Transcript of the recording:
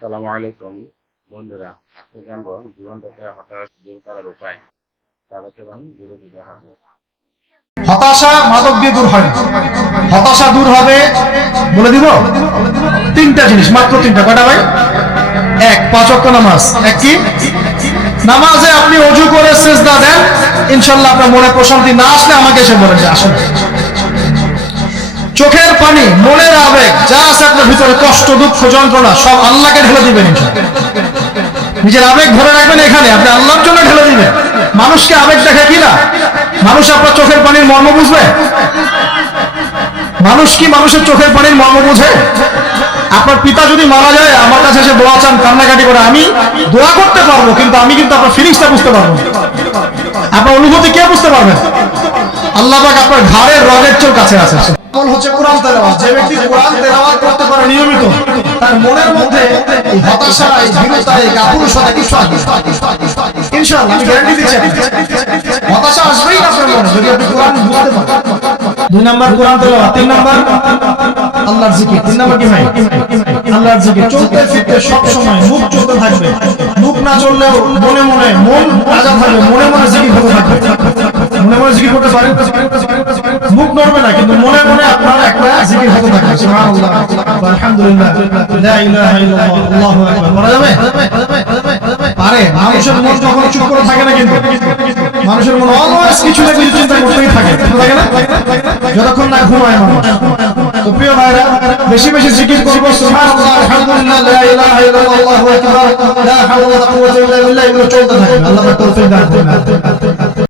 সালামু আলাইকুম বন্ধুরা, আজকে জানবো জীবন থেকে হতাশ দূর করার উপায়। তাহলে চলুন বিরতি দেখা হবে। হতাশা মাদক দিয়ে দূর হয় না। হতাশা দূর হবে, বলে দিব তিনটা জিনিস, মাত্র তিনটা। কয়টা ভাই? এক, 5 ওয়াক্ত নামাজ। এক কি? নামাজে আপনি অজু করে সিজদা দেন, ইনশাআল্লাহ আপনার মনে প্রশান্তি না আসলে আমাকে এসে বলেন যে আসুন। চোখের পানি, মনের আবেগ যা আছে আপনার ভিতরে, কষ্ট, দুঃখ, যন্ত্রণা, সব আল্লাহকে ঢেলে দিবেন। নিজের আবেগ ধরে রাখবেন এখানে, আপনি আল্লাহর জন্য ঢেলে দিবেন। মানুষকে আবেগ দেখে কি না? মানুষ আপনার চোখের পানির মর্ম বুঝবে? মানুষ কি মানুষের চোখের পানির মর্ম বুঝে? আপনার পিতা যদি মারা যায়, আমার কাছে এসে দোয়া চান, কান্নাকাটি করে, আমি দোয়া করতে পারবো, কিন্তু আমি কিন্তু আপনার ফিলিংসটা বুঝতে পারবো। আপনার অনুভূতি কে বুঝতে পারবেন? আল্লাহ পাক আপনার ঘাড়ের রগের চেয়ে কাছে আছে। আমল হচ্ছে কোরআন তেলাওয়াত। যে ব্যক্তি কোরআন তেলাওয়াত করতে পারে নিয়মিত, তার মনের মধ্যে এই হতাশা, এই ভীরুতা, এই কাপুরুষতা কিছু আসবে ইনশাআল্লাহ, আমি গ্যারান্টি দিচ্ছি। হতাশা আসবেই না আপনার মনে, যদি আপনি কোরআন বুঝতে পারেন। 2 নাম্বার কোরআন তেলাওয়াত, 3 নাম্বার আল্লাহর জিকির। 3 নাম্বার কি ভাই? আল্লাহর জিকির। চলতে ফিরতে সব সময় মুখ চলতে থাকবে, মুখ না চললেও মনে মনে মন তাজা থাকবে, মনে মনে জিকির হতে থাকবে। মনে মনে জিকির করতে পারেন, মুখ নড়বে না, কিন্তু মনে মনে আপনার একটা জিকির হতে থাকবে। সুবহানাল্লাহ, আলহামদুলিল্লাহ, লা ইলাহা ইল্লাল্লাহ, আল্লাহু আকবার। বলা যাবে? পারে। মানুষের মন কখনো চুপ করে থাকে না, কিন্তু মানুষের মন অলওয়েজ কিছু না কিছু চিন্তা করতেই থাকে, থাকে না? যতক্ষণ না ঘুমায় মানুষ। তো প্রিয় ভাইরা, বেশি বেশি জিকির করব। সুবহানাল্লাহ, আলহামদুলিল্লাহ, লা ইলাহা ইল্লাল্লাহ, আল্লাহু আকবার, লা হাওলা ওয়ালা কুওয়াতা ইল্লা বিল্লাহ, এগুলো চলতে থাকবে। আল্লাহ পাক তৌফিক দান করুন।